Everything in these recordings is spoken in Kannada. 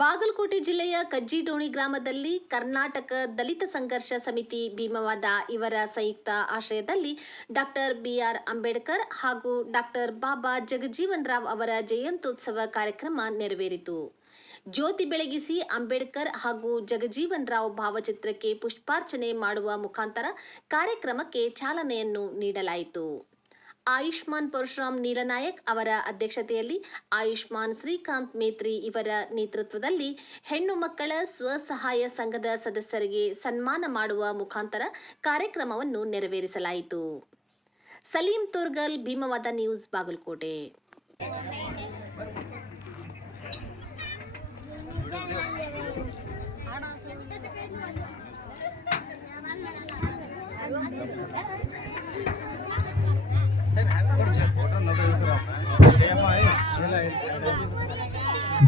ಬಾಗಲಕೋಟೆ ಜಿಲ್ಲೆಯ ಕಜ್ಜಿಡೋಣಿ ಗ್ರಾಮದಲ್ಲಿ ಕರ್ನಾಟಕ ದಲಿತ ಸಂಘರ್ಷ ಸಮಿತಿ ಭೀಮವಾದ ಇವರ ಸಂಯುಕ್ತ ಆಶ್ರಯದಲ್ಲಿ ಡಾಕ್ಟರ್ ಬಿಆರ್ ಅಂಬೇಡ್ಕರ್ ಹಾಗೂ ಡಾಕ್ಟರ್ ಬಾಬಾ ಜಗಜೀವನ್ ರಾವ್ ಅವರ ಜಯಂತ್ಯುತ್ಸವ ಕಾರ್ಯಕ್ರಮ ನೆರವೇರಿತು. ಜ್ಯೋತಿ ಬೆಳಗಿಸಿ ಅಂಬೇಡ್ಕರ್ ಹಾಗೂ ಜಗಜೀವನ್ ರಾವ್ ಭಾವಚಿತ್ರಕ್ಕೆ ಪುಷ್ಪಾರ್ಚನೆ ಮಾಡುವ ಮುಖಾಂತರ ಕಾರ್ಯಕ್ರಮಕ್ಕೆ ಚಾಲನೆಯನ್ನು ನೀಡಲಾಯಿತು. ಆಯುಷ್ಮಾನ್ ಪರಶುರಾಮ್ ನೀಲನಾಯಕ್ ಅವರ ಅಧ್ಯಕ್ಷತೆಯಲ್ಲಿ ಆಯುಷ್ಮಾನ್ ಶ್ರೀಕಾಂತ್ ಮೇತ್ರಿ ಇವರ ನೇತೃತ್ವದಲ್ಲಿ ಹೆಣ್ಣು ಮಕ್ಕಳ ಸ್ವಸಹಾಯ ಸಂಘದ ಸದಸ್ಯರಿಗೆ ಸನ್ಮಾನ ಮಾಡುವ ಮುಖಾಂತರ ಕಾರ್ಯಕ್ರಮವನ್ನು ನೆರವೇರಿಸಲಾಯಿತು. ಸಲೀಂ ತೋರ್ಗಲ್, ಭೀಮವಾದ ನ್ಯೂಸ್, ಬಾಗಲಕೋಟೆ.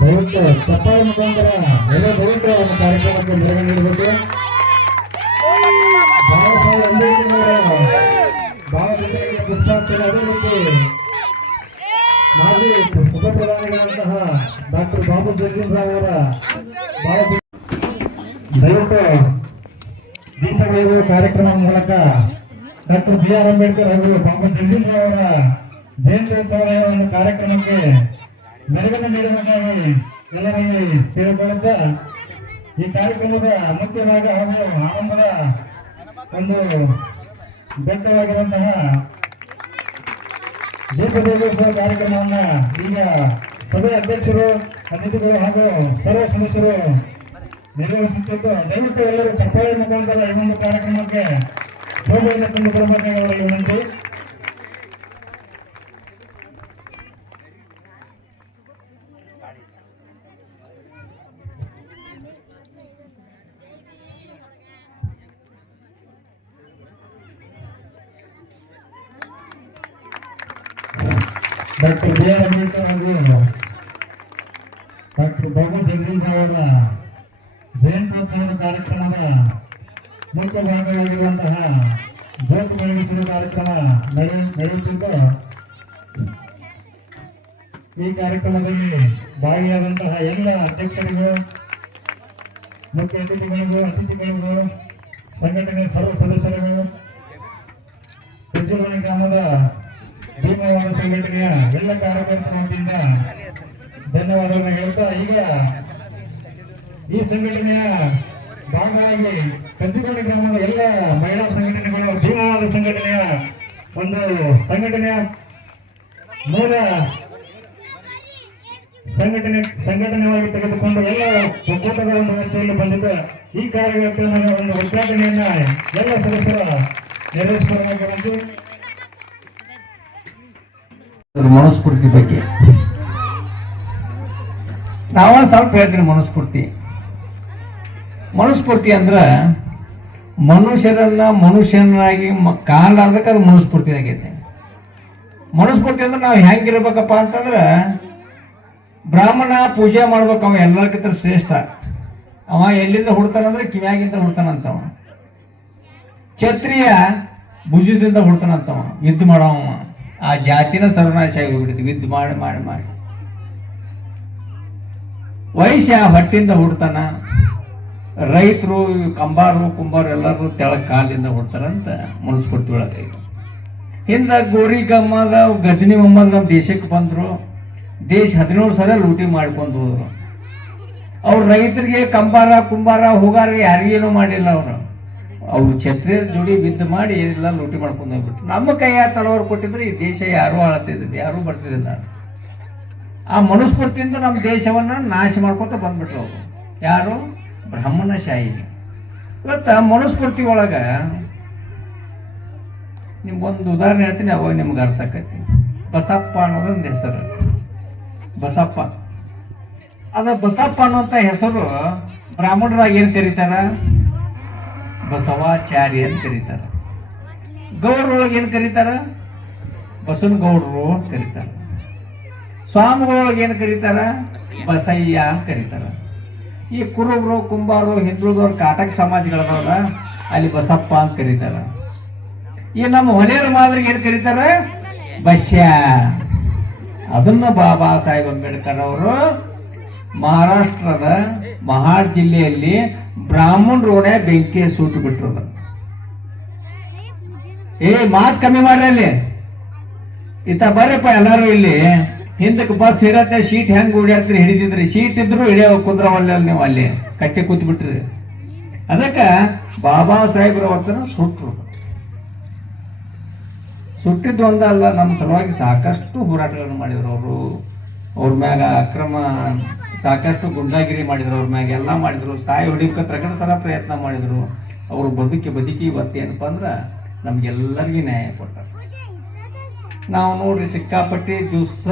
ದಯವಿಟ್ಟು ಚಪ್ಪಾಳೆ ಮುಖಾಂತರ ಎಲ್ಲ ದಯವಿಟ್ಟು ಒಂದು ಕಾರ್ಯಕ್ರಮಕ್ಕೆ ಮೆರಗು ನೀಡಬೇಕು. ಬಾಬಾ ಸಾಹೇಬ್ ಅಂಬೇಡ್ಕರ್ ಬಹಳ ಅದೇ ರೀತಿ ಮಾಜಿ ಉಪಪ್ರಧಾನಿಗಳಂತಹ ಡಾಕ್ಟರ್ ಬಾಬು ಜಗಜೀವನ್ ರಾವ್ ಅವರ ಬಹಳ ದಯವಿಟ್ಟು ದೀಪ ಬೆಳಗುವ ಕಾರ್ಯಕ್ರಮ ಮೂಲಕ ಡಾಕ್ಟರ್ ಬಿ ಆರ್ ಅಂಬೇಡ್ಕರ್ ಹಾಗೂ ಬಾಬಾ ಜಗಜೀವನ್ ರಾವ್ ಅವರ ಜಯಂತ್ಯೋತ್ಸವ ಒಂದು ಕಾರ್ಯಕ್ರಮಕ್ಕೆ ನೆರವಿನ ನೀಡಬೇಕಾಗಿ ಎಲ್ಲರಲ್ಲಿ ತಿಳಿದುಕೊಳ್ಳುತ್ತಾ ಈ ಕಾರ್ಯಕ್ರಮದ ಮುಖ್ಯ ಭಾಗ ಹಾಗೂ ಆರಂಭದ ಒಂದು ಬೆಟ್ಟವಾಗಿರುವಂತಹ ದೀಪದೋತ್ಸವ ಕಾರ್ಯಕ್ರಮವನ್ನು ಈಗ ಸಭೆ ಅಧ್ಯಕ್ಷರು, ಅತಿಥಿಗಳು ಹಾಗೂ ಸರ್ವ ಸದಸ್ಯರು ನಿರ್ವಹಿಸುತ್ತಿದ್ದು ದಯವಿಟ್ಟು ಎಲ್ಲರೂ ಚಪ್ಪಾಳಿ ಮುಖಾಂತರ ಈ ಒಂದು ಕಾರ್ಯಕ್ರಮಕ್ಕೆ ಶೋಭೆಯನ್ನು ತಂದುಕೊಡಬೇಕಾಗಿ ಅವರಿಗೆ ವಿನಂತಿ. ಡಾಕ್ಟರ್ ಬಿ ಆರ್ ಅಂಬೇಡ್ಕರ್ ಹಾಗೂ ಡಾಕ್ಟರ್ ಬಾಬು ಜಗದೀಶ್ ಅವರ ಜಯಂತ್ಯೋತ್ಸವದ ಕಾರ್ಯಕ್ರಮದ ಮುಖ್ಯ ಭಾಗವಾಗಿರುವಂತಹ ಜ್ಯೋತಿ ಬೆಳಗಿಸುವ ಕಾರ್ಯಕ್ರಮ ನಡೆಯ- ನಡೆಯುತ್ತಿದ್ದು, ಈ ಕಾರ್ಯಕ್ರಮದಲ್ಲಿ ಭಾಗಿಯಾದಂತಹ ಎಲ್ಲ ಅಧ್ಯಕ್ಷರಿಗೂ, ಮುಖ್ಯ ಅತಿಥಿಗಳಿಗೂ ಅತಿಥಿಗಳಿಗೂ, ಸಂಘಟನೆಯ ಸರ್ವ ಸದಸ್ಯರಿಗೂ ಪ್ರಜ್ವಲನೆ ಗ್ರಾಮದ ಭೀಮವಾದ ಸಂಘಟನೆಯ ಎಲ್ಲ ಕಾರ್ಯಕರ್ತರ ವತಿಯಿಂದ ಧನ್ಯವಾದಗಳನ್ನು ಹೇಳ್ತಾ ಈಗ ಈ ಸಂಘಟನೆಯ ಭಾಗವಾಗಿ ಕಂಚಿಕೋಟೆ ಗ್ರಾಮದ ಎಲ್ಲ ಮಹಿಳಾ ಸಂಘಟನೆಗಳು ಭೀಮವಾದ ಸಂಘಟನೆಯ ಒಂದು ಸಂಘಟನೆಯ ಮೂಲ ಸಂಘಟನೆ ಸಂಘಟನೆಯಾಗಿ ತೆಗೆದುಕೊಂಡು ಎಲ್ಲ ಒಕ್ಕೂಟದ ಒಂದು ವ್ಯವಸ್ಥೆಯಲ್ಲಿ ಬಂದಿದ್ದ ಈ ಕಾರ್ಯಕ್ರಮದ ಒಂದು ಉದ್ಘಾಟನೆಯನ್ನ ಎಲ್ಲ ಸದಸ್ಯರ ಅದ್ರ ಮನುಸ್ಫೂರ್ತಿ ಬಗ್ಗೆ. ನಾವ ಸ್ವಲ್ಪ ಹೇಳ್ತೀನಿ ಮನಸ್ಫೂರ್ತಿ. ಮನಸ್ಫೂರ್ತಿ ಅಂದ್ರ ಮನುಷ್ಯರನ್ನ ಮನುಷ್ಯನಾಗಿ ಕಾಲ ಕಾಣಲಾರ್ದಕ್ಕೆ ಅದು ಮನಸ್ಫೂರ್ತಿ ಆಗೈತೆ. ಮನಸ್ಫೂರ್ತಿ ಅಂದ್ರೆ ನಾವು ಹೆಂಗಿರ್ಬೇಕಪ್ಪ ಅಂತಂದ್ರ ಬ್ರಾಹ್ಮಣ ಪೂಜೆ ಮಾಡ್ಬೇಕು ಅವ ಎಲ್ಲರಿಗಿಂತ ಶ್ರೇಷ್ಠ. ಅವ ಎಲ್ಲಿಂದ ಹುಡ್ತಾನಂದ್ರೆ ಕಿವ್ಯಾಗಿಂದ ಹುಡ್ತಾನಂತವ ಕ್ಷತ್ರಿಯ ಭುಜದಿಂದ ಹುಡ್ತಾನಂತವ ಯುದ್ಧ ಮಾಡವ ಆ ಜಾತಿನ ಸರ್ವನಾಶ ಆಗಿ ವಿದ್ ಮಾಡಿ ಮಾಡಿ ಮಾಡಿ. ಮಾಡಿ ಆ ಹೊಟ್ಟಿಂದ ಹುಡ್ತಾನ. ರೈತರು, ಕಂಬಾರು, ಕುಂಬಾರು ಎಲ್ಲರೂ ತೆಳಗ್ ಕಾಲಿಂದ ಹುಡ್ತಾರಂತ ಮುನ್ಸ್ಪಟ್ಟಿ ಒಳಗೆ ಹಿಂದ ಗೋರಿ ಗಮ್ಮದ, ಗಜನಿ ಮೊಹಮ್ಮದ್ ನಮ್ಮ ದೇಶಕ್ಕೆ ಬಂದರು. ದೇಶ ಹದಿನೇಳು ಸಲ ಲೂಟಿ ಮಾಡ್ಕೊಂಡು ಹೋದ್ರು. ಅವ್ರು ರೈತರಿಗೆ ಕಂಬಾರ, ಕುಂಬಾರ, ಹೋಗಾರ ಯಾರಿಗೇನು ಮಾಡಿಲ್ಲ ಅವರು. ಅವ್ರು ಛತ್ರಿಯ ಜೋಡಿ ಬಿದ್ದು ಮಾಡಿ ಎಲ್ಲ ಲೂಟಿ ಮಾಡ್ಕೊಂಡು ಹೋಗ್ಬಿಟ್ರು. ನಮ್ಮ ಕೈಯ ತಳವರು ಕೊಟ್ಟಿದ್ರೆ ಈ ದೇಶ ಯಾರೂ ಯಾರು ಯಾರೂ ಬರ್ತಿದ್ದಿಲ್ಲ. ಆ ಮನುಸ್ಫೂರ್ತಿಯಿಂದ ನಮ್ಮ ದೇಶವನ್ನ ನಾಶ ಮಾಡ್ಕೊತ ಬಂದ್ಬಿಟ್ರು ಅವರು. ಯಾರು? ಬ್ರಾಹ್ಮಣ ಬ್ರಾಹ್ಮಣಶಾಹಿ ಇವತ್ತ ಮನುಸ್ಫೂರ್ತಿ ಒಳಗೆ ನಿಮ್ಗೊಂದು ಉದಾಹರಣೆ ಹೇಳ್ತೀನಿ, ಅವಾಗ ನಿಮ್ಗೆ ಅರ್ಥ ಆಕೈತಿ. ಬಸಪ್ಪ ಅನ್ನೋದೊಂದು ಹೆಸರು. ಬಸಪ್ಪ. ಅದ ಬಸಪ್ಪ ಅನ್ನುವಂಥ ಹೆಸರು ಬ್ರಾಹ್ಮಣರಾಗಿ ಏನು ಕರೀತಾರ? ಬಸವಾಚಾರ್ಯ ಅಂತ ಕರೀತಾರೆ? ಗೌಡ್ರೊಳಗೆ ಏನು ಕರೀತಾರ? ಬಸವನ ಗೌಡ್ರು ಅಂತ ಕರೀತಾರ. ಸ್ವಾಮಿಗಳೊಳಗೆ ಏನು ಕರೀತಾರ? ಬಸಯ್ಯ ಅಂತ ಕರೀತಾರ. ಈ ಕುರುಬರು, ಕುಂಬಾರು, ಹಿಂದುಳಿದವ್ರು ಕಾಟಕ ಸಮಾಜಗಳದವಲ್ಲ ಅಲ್ಲಿ ಬಸಪ್ಪ ಅಂತ ಕರೀತಾರ. ಈ ನಮ್ಮ ಹೊಲೆಯರ ಮಾದರಿಗೆ ಏನು ಕರೀತಾರ? ಬಸ್ಯ. ಅದನ್ನ ಬಾಬಾ ಸಾಹೇಬ್ ಅಂಬೇಡ್ಕರ್ ಅವರು ಮಹಾರಾಷ್ಟ್ರದ ಮಹಾಡ್ ಜಿಲ್ಲೆಯಲ್ಲಿ ಬ್ರಾಹ್ಮಣ್ ರೋಡೆ ಬೆಂಕಿ ಸೂಟು ಬಿಟ್ಟಿರೋದ ಏ, ಮಾತು ಕಮ್ಮಿ ಮಾಡ್ರಿ ಅಲ್ಲಿ. ಇತ್ತ ಬರ್ರಿಪ್ಪ ಎಲ್ಲರೂ ಇಲ್ಲಿ. ಹಿಂದಕ್ಕೆ ಬಸ್ ಇರತ್ತೆ, ಶೀಟ್ ಹೆಂಗ್ ಓಡಾಡ್ತೀರಿ ಹಿಡಿದಿದ್ರಿ. ಶೀಟ್ ಇದ್ರು ಹಿಡಿಯೋ ಕುಂದ್ರವಲ್ಲ ನೀವು ಅಲ್ಲಿ. ಕಟ್ಟಿ ಕೂತ್ ಬಿಟ್ರಿ ಅದಕ್ಕೆ ಬಾಬಾ ಸಾಹೇಬ್ರ ಅವತ್ತನ ಸುಟ್ರು ಸುಟ್ಟಿದ್ದು ಒಂದಲ್ಲ, ನಮ್ಮ ಸಲುವಾಗಿ ಸಾಕಷ್ಟು ಹೋರಾಟಗಳನ್ನು ಮಾಡಿದ್ರು ಅವರು. ಅವ್ರ ಮ್ಯಾಗ ಅಕ್ರಮ ಸಾಕಷ್ಟು ಗುಂಡಾಗಿರಿ ಮಾಡಿದ್ರು, ಅವ್ರ ಮ್ಯಾಗ ಎಲ್ಲ ಮಾಡಿದ್ರು, ಸಾಯಿ ಪ್ರಕಟ ಸಲ ಪ್ರಯತ್ನ ಮಾಡಿದ್ರು. ಅವರು ಬದುಕಿ ಬದುಕಿ ಇವತ್ತು ಏನಪ್ಪ ಅಂದ್ರ ನಮ್ಗೆಲ್ಲರಿಗೆ ನ್ಯಾಯ ಕೊಟ್ಟಾರ. ನಾವು ನೋಡ್ರಿ ಸಿಕ್ಕಾಪಟ್ಟಿ ದಿವಸ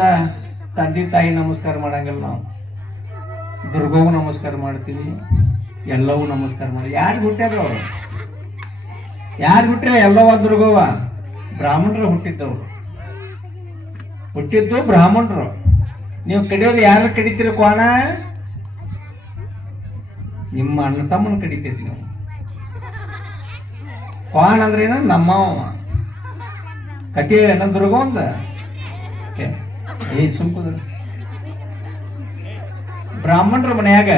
ತಂದೆ ತಾಯಿ ನಮಸ್ಕಾರ ಮಾಡಂಗಿಲ್ಲ ನಾವು. ದುರ್ಗವು ನಮಸ್ಕಾರ ಮಾಡ್ತೀವಿ, ಎಲ್ಲವೂ ನಮಸ್ಕಾರ ಮಾಡಿ, ಯಾರು ಹುಟ್ಟ್ಯಾರ ಅವರು? ಯಾರು ಬಿಟ್ರೆ ಎಲ್ಲವ ದುರ್ಗವ ಬ್ರಾಹ್ಮಣರು ಹುಟ್ಟಿದ್ದವ್ರು. ಹುಟ್ಟಿದ್ದು ಬ್ರಾಹ್ಮಣರು. ನೀವು ಕಡಿಯೋದು ಯಾರು ಕಡಿತೀರಿ ಕೋಣ? ನಿಮ್ಮ ಅಣ್ಣ ತಮ್ಮನ ಕಡಿತೀರಿ ನೀವು. ಅಂದ್ರೆ ಅಂದ್ರೇನು ನಮ್ಮವ ಕತಿ ಹೇಳ ದುರ್ಗ ಒಂದ? ಏ, ಸುಮ್ಕುದ್ರ ಬ್ರಾಹ್ಮಣರ ಮನೆಯಾಗ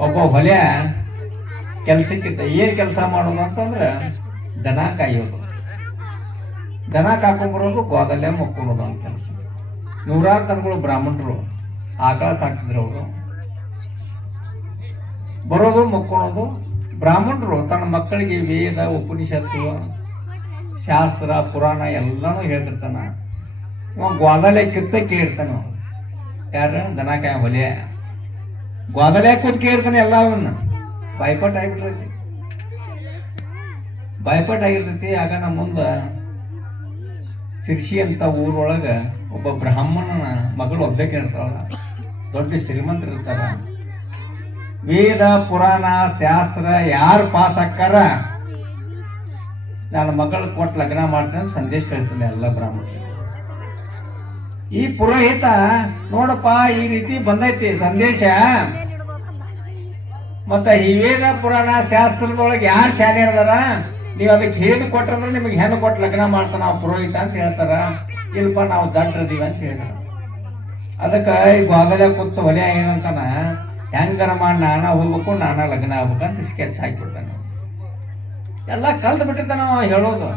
ಒಬ್ಬ ಹೊಲೆ ಕೆಲಸಕ್ಕಿಂತ ಏನ್ ಕೆಲಸ ಮಾಡೋದು ಅಂತಂದ್ರೆ ದನ ಕಾಯೋದು. ದನ ಕಾಕೊಂಬರೋದು ಗೋದಲ್ಲೇ ಮಕ್ಕೊಳ್ಳೋದು ಅಂತ ಕೆಲಸ. ನೂರಾರು ತನಗಳು ಬ್ರಾಹ್ಮಣರು. ಆಕಳ ಸಾಕ್ತಿದ್ರು ಅವರು. ಬರೋದು ಮಕ್ಕೊಳ್ಳೋದು ಬ್ರಾಹ್ಮಣರು. ತನ್ನ ಮಕ್ಕಳಿಗೆ ವೇದ, ಉಪನಿಷತ್ತು, ಶಾಸ್ತ್ರ, ಪುರಾಣ ಎಲ್ಲಾನು ಹೇಳ್ತಿರ್ತಾನ. ಗ್ವಾದಲೆ ಕಿತ್ತ ಕೇಳ್ತಾನ. ಯಾರು ದನ ಕಾಯ ಹೊಲೆ ಗ್ವಾದಲೆ ಕೂತ್ ಕೇಳ್ತಾನೆ ಎಲ್ಲ ಅವನ್ನ ಬಾಯ್ಪಾಟ್ ಆಗಿಬಿಟ್ಟಿರ್ತೈತಿ ಬಾಯ್ಪಾಟ್ ಆಗಿರ್ತೈತಿ ಆಗ ನಮ್ಮ ಮುಂದ ಶಿರ್ಷಿ ಅಂತ ಊರೊಳಗೆ ಒಬ್ಬ ಬ್ರಾಹ್ಮಣನ ಮಗಳು ಒಬ್ಬೆ ಕೇಳ್ತಾಳ. ದೊಡ್ಡ ಶ್ರೀಮಂತರಿರ್ತಾರ ವೇದ, ಪುರಾಣ, ಶಾಸ್ತ್ರ ಯಾರು ಪಾಸ್ ಆಕ್ಕಾರ ನನ್ನ ಮಗಳು ಕೊಟ್ಟು ಲಗ್ನ ಮಾಡ್ತೇನೆ ಸಂದೇಶ ಕಳಿಸ್ತಾನೆ ಎಲ್ಲ ಬ್ರಾಹ್ಮಣ ಈ ಪುರೋಹಿತ, ನೋಡಪ್ಪ, ಈ ರೀತಿ ಬಂದೈತಿ ಸಂದೇಶ. ಮತ್ತ ಈ ವೇದ, ಪುರಾಣ, ಶಾಸ್ತ್ರದೊಳಗೆ ಯಾರು ಶಾಲೆ ಇರ್ದಾರ ನೀವು ಅದಕ್ಕೆ ಏನು ಕೊಟ್ರಂದ್ರೆ ನಿಮಗೆ ಹೆಣ್ಣು ಕೊಟ್ಟು ಲಗ್ನ ಮಾಡ್ತಾನ ನಾವು ಪುರೋಹಿತ ಅಂತ ಹೇಳ್ತಾರ. ಇಲ್ಪ ನಾವು ದಂಡ್ರದೀವಿ ಅಂತ ಹೇಳ್ತಾರ ಅದಕ್ಕೆ ಈ ಬಾಗಲ ಕೂತು ಒಲೆ ಏನಂತಾನ ಹೆಂಗಾರ ಮಾಡಿ ನಾನ ಹೋಗ್ಬೇಕು, ನಾನ ಲಗ್ನ ಆಗ್ಬೇಕಂತ ಸ್ಕೆಚ್ ಹಾಕಿಬಿಡ್ತಾನೆ ಎಲ್ಲ ಕಲ್ತು ಬಿಟ್ಟಿರ್ತಾನ ಹೇಳೋದು.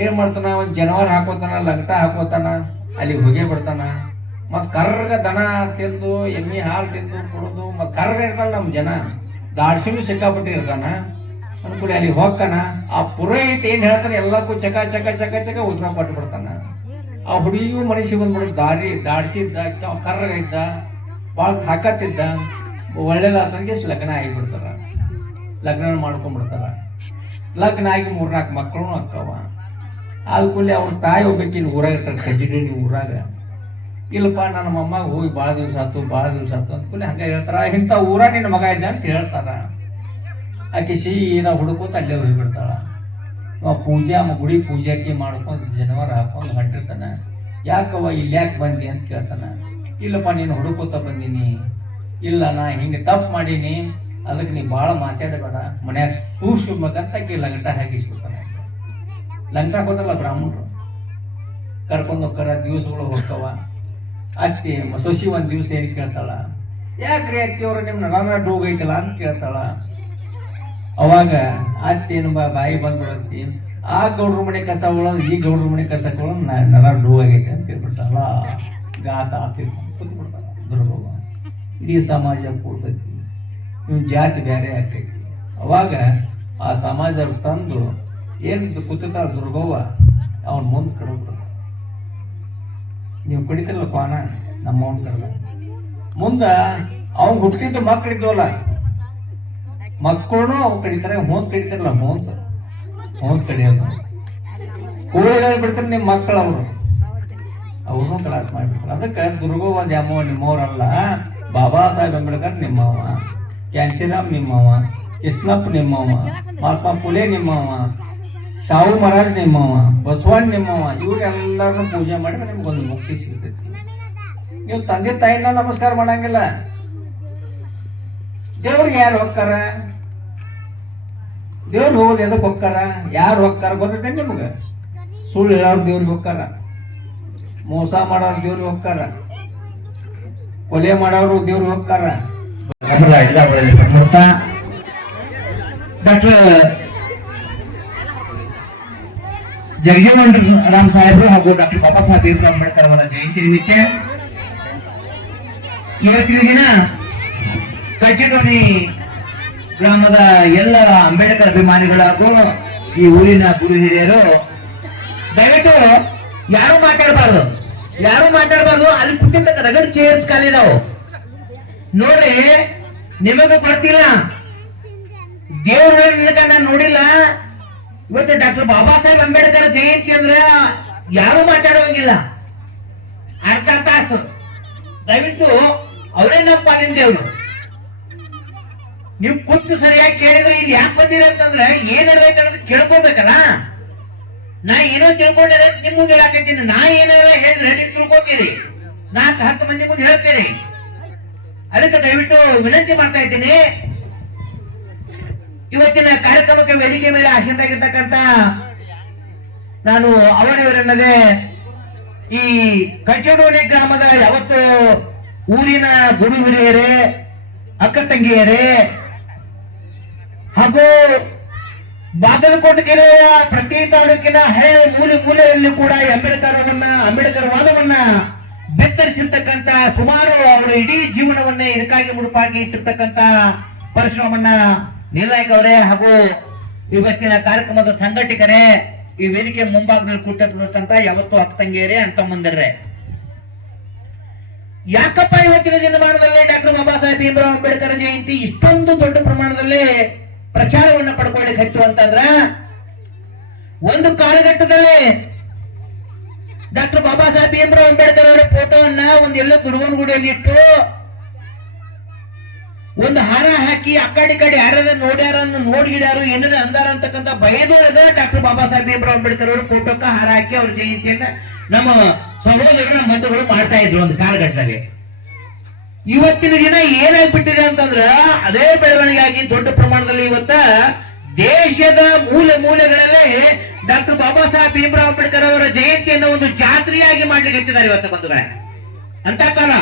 ಏನು ಮಾಡ್ತಾನ? ಒಂದು ಜನವರ್ ಹಾಕೋತಾನ ಲಂಗಟ ಹಾಕೋತಾನ ಅಲ್ಲಿ ಹೋಗಿ ಬಿಡ್ತಾನ. ಮತ್ತು ಕರ್ರಗ ದನ ತಿಂದು, ಎಮ್ಮೆ ಹಾಲು ತಿಂದು, ಕುಡಿದು, ಮತ್ತು ಕರ್ರಗ ಇರ್ತಾನೆ ನಮ್ಮ ಜನ. ದಾಡ್ಸಿನೂ ಸಿಕ್ಕಾಪಟ್ಟಿ ಇರ್ತಾನ. ಅನ್ಕೂಡಿ ಅಲ್ಲಿ ಹೋಗ್ತಾನ, ಆ ಪುರೋಹಿತ ಏನ್ ಹೇಳ್ತಾನೆ, ಎಲ್ಲಕ್ಕೂ ಚಕ ಚಕ ಚಕ ಚಕ ಉತ್ತರ ಕೊಟ್ಟು ಬಿಡ್ತಾನ. ಆ ಹುಡುಗಿಯು ಮನುಷ್ಯ ಬಂದ್ಬಿಟ್ಟು ದಾರಿ, ದಾಡಿಸಿದ್ದ ಕರ್ರಗ ಇದ್ದ ಭಾಳ ತಾಕತ್ತಿದ್ದ ಒಳ್ಳೇದಾತನಿಗೆ ಲಗ್ನ ಆಗಿಬಿಡ್ತಾರ. ಲಗ್ನ ಮಾಡ್ಕೊಂಡ್ಬಿಡ್ತಾರ. ಲಗ್ನ ಆಗಿ ಮೂರ್ನಾಲ್ಕು ಮಕ್ಕಳು ಅಕ್ಕವ. ಕೂಲಿ ಅವ್ರ ತಾಯಿ ಹೋಗ್ಬೇಕು ಇಲ್ಲಿ ಊರಾಗ ಇರ್ತಾರೆ ನೀವು ಊರಾಗ. ಇಲ್ಲಪ್ಪ, ನನ್ನ ಮೊಮ್ಮಗ ಹೋಗಿ ಭಾಳ ದಿವಸ ಆತು ಭಾಳ ದಿವಸ ಆತು ಅಂತ ಕೂಲಿ ಹಂಗೆ ಹೇಳ್ತಾರ ಇಂಥ ಊರ ನಿನ್ನ ಮಗ ಇದ್ದ ಅಂತ ಹೇಳ್ತಾರ. ಆಕೆ ಸೀದಾ ಹುಡುಕೋತ ಅಲ್ಲೇ ಹೋಗ್ಬಿಡ್ತಾಳ ಅವ ಪೂಜೆ ಗುಡಿ ಪೂಜಾಕಿ ಮಾಡ್ಕೊಂಡು ಜನವರ ಹಾಕೊಂಡು ಹೊಂಟಿರ್ತಾನೆ ಯಾಕವ ಇಲ್ಲಿ ಯಾಕೆ ಬಂದಿ ಅಂತ ಕೇಳ್ತಾನ. ಇಲ್ಲಪ್ಪ, ನೀನು ಹುಡುಕೋತ ಬಂದೀನಿ. ಇಲ್ಲ, ನಾ ಹಿಂಗೆ ತಪ್ಪು ಮಾಡೀನಿ. ಅದಕ್ಕೆ ನೀ ಭಾಳ ಮಾತಾಡಬೇಡ. ಮನ್ಯಾಗ ಸೂಕ್ಷ್ಮಕ್ಕಂತ ಅಕ್ಕಿ ಲಂಗಟ ಹಾಕಿಸ್ಬಿಡ್ತಾನೆ ಲಂಗಟ ಹಾಕೋದಲ್ಲ ಬ್ರಾಹ್ಮಣರು. ಕರ್ಕೊಂಡು ಹೋಗ್ತಾರ, ದಿವಸಗಳು ಹೋಗ್ತಾವ. ಅತ್ತಿ ಸೊಸಿ ಒಂದ್ ದಿವಸ ಏನ್ ಕೇಳ್ತಾಳ. ಯಾಕ್ರಿ ಅತ್ತಿ ಅವ್ರ ನಿಮ್ಮ ನಡ ಡೋಗ್ ಐತಲ್ಲ ಅಂತ ಕೇಳ್ತಾಳ. ಅವಾಗ ಅತ್ತೇನು ಬಾ ಬಾಯಿ ಬಂದ್ಬಿಡತ್ತಿ ಆ ಗೌಡ್ರ ಮನೆ ಕಸ ಉಳೋದು, ಈ ಗೌಡ್ರ ಮನೆ ಕಸ ಉಳೋದು ನರ ಡೂ ಆಗೈತೆ ಅಂತ ಹೇಳ್ಬಿಡ್ತಾರಲ್ಲ ಗಾತ ದುರ್ಗವ್ವ. ಇಡೀ ಸಮಾಜ ಕೂಡ್ತೈತಿ. ನಿಮ್ಮ ಜಾತಿ ಬೇರೆ ಆಗ್ತೈತಿ. ಅವಾಗ ಆ ಸಮಾಜ ತಂದು ಏನು ಕೂತಿರ್ತಾಳ ದುರ್ಗವ್ವ, ಅವನ್ ಮುಂದೆ ಕಡಬಿಡ ನೀವು ಕಡಿತಲ್ಲ ಪಾನ ನಮ್ಮ ಕಡ್ದ. ಮುಂದ ಅವ್ನು ಹುಟ್ಟಿದ್ದು ಮಕ್ಕಳಿದ್ವಲ್ಲ ಮಕ್ಕಳು ಅವ್ ಕಡಿತಾರೆ ಹೋದ್ ಕಡಿತಾರಲ್ಲ ಹೋಂತ ಹೋದ್ ಕಡಿಯೋದು ಕೋಳಿಗಳು ಬಿಡ್ತಾರೆ ನಿಮ್ಮ ಮಕ್ಕಳು ಅವರು. ಅವ್ರನ್ನೂ ಕ್ಲಾಸ್ ಮಾಡಿಬಿಡ್ತಾರೆ. ಅದಕ್ಕೆ ದುರ್ಗವ್ವ ದ್ಯಾಮವ್ವ ನಿಮ್ಮವ್ರಲ್ಲ. ಬಾಬಾ ಸಾಹೇಬ್ ಅಂಬೇಡ್ಕರ್ ನಿಮ್ಮವ ಕ್ಯಾನ್ಸಿರಾಮ್ ನಿಮ್ಮವ ಕೃಷ್ಣಪ್ಪ ನಿಮ್ಮವ ಮಹಾತ್ಮ ಫುಲೆ ನಿಮ್ಮವ ಶಾಹು ಮಹಾರಾಜ್ ನಿಮ್ಮವ ಬಸವಣ್ಣ ನಿಮ್ಮವ ಇವ್ರೆಲ್ಲರನ್ನೂ ಪೂಜೆ ಮಾಡಿದ್ರೆ ನಿಮ್ಗೊಂದು ಮುಕ್ತಿ ಸಿಗ್ತೈತಿ. ನೀವು ತಂದೆ ತಾಯಿನ ನಮಸ್ಕಾರ ಮಾಡಂಗಿಲ್ಲ. ದೇವ್ರಿಗೆ ಯಾರು ಹೋಗ್ತಾರ ದೇವ್ರಿಗೆ ಹೋಗೋದು ಎದಕ್ಕೆ ಹೋಗ್ತಾರ ಯಾರು ಹೋಗ್ತಾರ ಗೊತ್ತೈತೆ ನಿಮ್ಗೆ? ಸುಳ್ಳು ಹೇಳೋರು ದೇವ್ರಿಗೆ ಹೋಗ್ತಾರ ಮೋಸ ಮಾಡೋರು ದೇವ್ರಿಗೆ ಹೋಗ್ತಾರ ಕೊಲೆ ಮಾಡೋರು ದೇವ್ರಿಗೆ ಹೋಗ್ತಾರ ಡಾಕ್ಟರ್ ಜಗಜೀವನ್ ರಾಮ್ ಸಾಹೇಬ್ರು ಹಾಗೂ ಡಾಕ್ಟರ್ ಬಾಬಾ ಸಾಹೇಬ್ ಅಂಬೇಡ್ಕರ್ ಅವರ ಜಯಂತಿ ನಿಮಿತ್ತ ಇವತ್ತಿನ ದಿನ ಕಚ್ಚಿಟೋಣಿ ಗ್ರಾಮದ ಎಲ್ಲ ಅಂಬೇಡ್ಕರ್ ಅಭಿಮಾನಿಗಳಾಗೂ ಈ ಊರಿನ ಗುರು ಹಿರಿಯರು, ದಯವಿಟ್ಟು ಯಾರು ಮಾತಾಡಬಾರ್ದು. ಯಾರು ಮಾತಾಡಬಾರ್ದು. ಅಲ್ಲಿ ಕೂತಿರ್ತಕ್ಕ ರಗಡ್ ಚೇರ್ಸ್ ಖಾಲಿದಾವು ನೋಡ್ರಿ, ನಿಮಗೂ ಗೊತ್ತಿಲ್ಲ. ದೇವ್ರ ನೋಡಿಲ್ಲ. ಇವತ್ತು ಡಾಕ್ಟರ್ ಬಾಬಾ ಸಾಹೇಬ್ ಅಂಬೇಡ್ಕರ್ ಜಯಂತಿ ಅಂದ್ರೆ ಯಾರು ಮಾತಾಡುವಂಗಿಲ್ಲ ಅರ್ಧ ತಾಸು. ದಯವಿಟ್ಟು ಅವರೇ ನಮ್ಮ ಪಾಲಿನ ದೇವ್ರು? ನೀವು ಕೂತು ಸರಿಯಾಗಿ ಕೇಳಿದ್ರೆ ಇಲ್ಲಿ ಯಾಕೆ ಬಂದಿರ ಅಂತಂದ್ರೆ ಏನ್ ನಡೆದೈತೆ ಅನ್ನೋದು ಕೇಳ್ಕೊಬೇಕಲ್ಲ ನಾ ಏನೋ ತಿಳ್ಕೊಂಡಿದೆ ನಿಮ್ ಮುಂದೆ ಹೇಳಾಕತ್ತೀನಿ. ನಾ ಏನಾರ ಹೇಳಿದ್ರೆ ನೀವು ತಿಳ್ಕೊತೀರಿ. ನಾಲ್ಕು ಹತ್ತು ಮಂದಿ ಮುಂದೆ ಹೇಳ್ತೀರಿ ಅದಕ್ಕೆ ದಯವಿಟ್ಟು ವಿನಂತಿ ಮಾಡ್ತಾ ಇದ್ದೀನಿ. ಇವತ್ತಿನ ಕಾರ್ಯಕ್ರಮಕ್ಕೆ ವೇದಿಕೆ ಮೇಲೆ ಆಸೀನರಾಗಿರ್ತಕ್ಕಂಥ ನಾನು ಅವರವರನ್ನದೇ ಈ ಕಚ್ಚಡೋಣಿ ಗ್ರಾಮದ ಯಾವತ್ತು ಊರಿನ ಗುರು ಹಿರಿಯರೇ ಅಕ್ಕ ತಂಗಿಯರೇ ಹಾಗೂ ಬಾಗಲಕೋಟೆ ಜಿಲ್ಲೆಯ ಪ್ರತಿ ತಾಲೂಕಿನ ಹಳೆ ಮೂಲೆ ಮೂಲೆಯಲ್ಲಿ ಕೂಡ ಅಂಬೇಡ್ಕರವನ್ನ, ಅಂಬೇಡ್ಕರ್ ವಾದವನ್ನ ಬೆತ್ತರಿಸಿರ್ತಕ್ಕಂತ ಸುಮಾರು ಅವರ ಇಡೀ ಜೀವನವನ್ನೇ ಇದಕ್ಕಾಗಿ ಮುಡುಪಾಗಿ ಇಟ್ಟಿರ್ತಕ್ಕಂತ ಪರಶುರಾಮಣ್ಣ ನಿರ್ನಾಯಕ ಅವರೇ ಹಾಗೂ ಇವತ್ತಿನ ಕಾರ್ಯಕ್ರಮದ ಸಂಘಟಕರೇ ಈ ವೇದಿಕೆ ಮುಂಭಾಗದಲ್ಲಿ ಕೂತಿರ್ತಕ್ಕಂತ ಯಾವತ್ತು ಅಕ್ಕ ತಂಗಿಯರೇ ಮುಂದರ್ರೆ. ಯಾಕಪ್ಪ ಇವತ್ತಿನ ದಿನಮಾನದಲ್ಲಿ ಡಾಕ್ಟರ್ ಬಾಬಾ ಸಾಹೇಬ್ ಭೀಮರಾವ್ ಅಂಬೇಡ್ಕರ್ ಜಯಂತಿ ಇಷ್ಟೊಂದು ದೊಡ್ಡ ಪ್ರಮಾಣದಲ್ಲಿ ಪ್ರಚಾರವನ್ನ ಪಡ್ಕೊಳ್ಳಿಕ್ಕೆ ಹತ್ತು ಅಂತಂದ್ರ, ಒಂದು ಕಾಲಘಟ್ಟದಲ್ಲಿ ಡಾಕ್ಟರ್ ಬಾಬಾ ಸಾಹೇಬ್ ಭೀಮರಾವ್ ಅಂಬೇಡ್ಕರ್ ಅವರ ಫೋಟೋವನ್ನ ಒಂದು ಎಲ್ಲ ಗುಡಿಯಲ್ಲಿ ಇಟ್ಟು ಒಂದು ಹಾರ ಹಾಕಿ ಅಕ್ಕಾಡಿ ಕಡೆ ಯಾರ ನೋಡ್ಯಾರ ನೋಡ್ಗಿಡ್ಯಾರು ಏನಾರ ಅಂದಾರ ಅಂತಕ್ಕಂಥ ಭಯದೊಳಗ ಡಾಕ್ಟರ್ ಬಾಬಾ ಸಾಹೇಬ್ ಭೀಮರಾವ್ ಅಂಬೇಡ್ಕರ್ ಅವರ ಫೋಟೋಕ್ಕ ಹಾರ ಹಾಕಿ ಅವ್ರ ಜಯಂತಿಯನ್ನ ನಮ್ಮ ಸಹೋದರರು ನಮ್ಮ ಬಂಧುಗಳು ಮಾಡ್ತಾ ಇದ್ರು ಒಂದು ಕಾಲಘಟ್ಟದಲ್ಲಿ. ಇವತ್ತಿನ ದಿನ ಏನಾಗ್ಬಿಟ್ಟಿದೆ ಅಂತಂದ್ರ ಅದೇ ಬೆಳವಣಿಗೆ ಆಗಿ ದೊಡ್ಡ ಪ್ರಮಾಣದಲ್ಲಿ ಇವತ್ತ ದೇಶದ ಮೂಲೆ ಮೂಲೆಗಳಲ್ಲಿ ಡಾಕ್ಟರ್ ಬಾಬಾ ಸಾಹೇಬ್ ಭೀಮರಾವ್ ಅಂಬೇಡ್ಕರ್ ಅವರ ಜಯಂತಿಯನ್ನು ಒಂದು ಜಾತ್ರೆಯಾಗಿ ಮಾಡ್ಲಿಕ್ಕೆ ಇವತ್ತ ಬಂಧುಗಳೇ. ಅಂತ ಕಾಲ.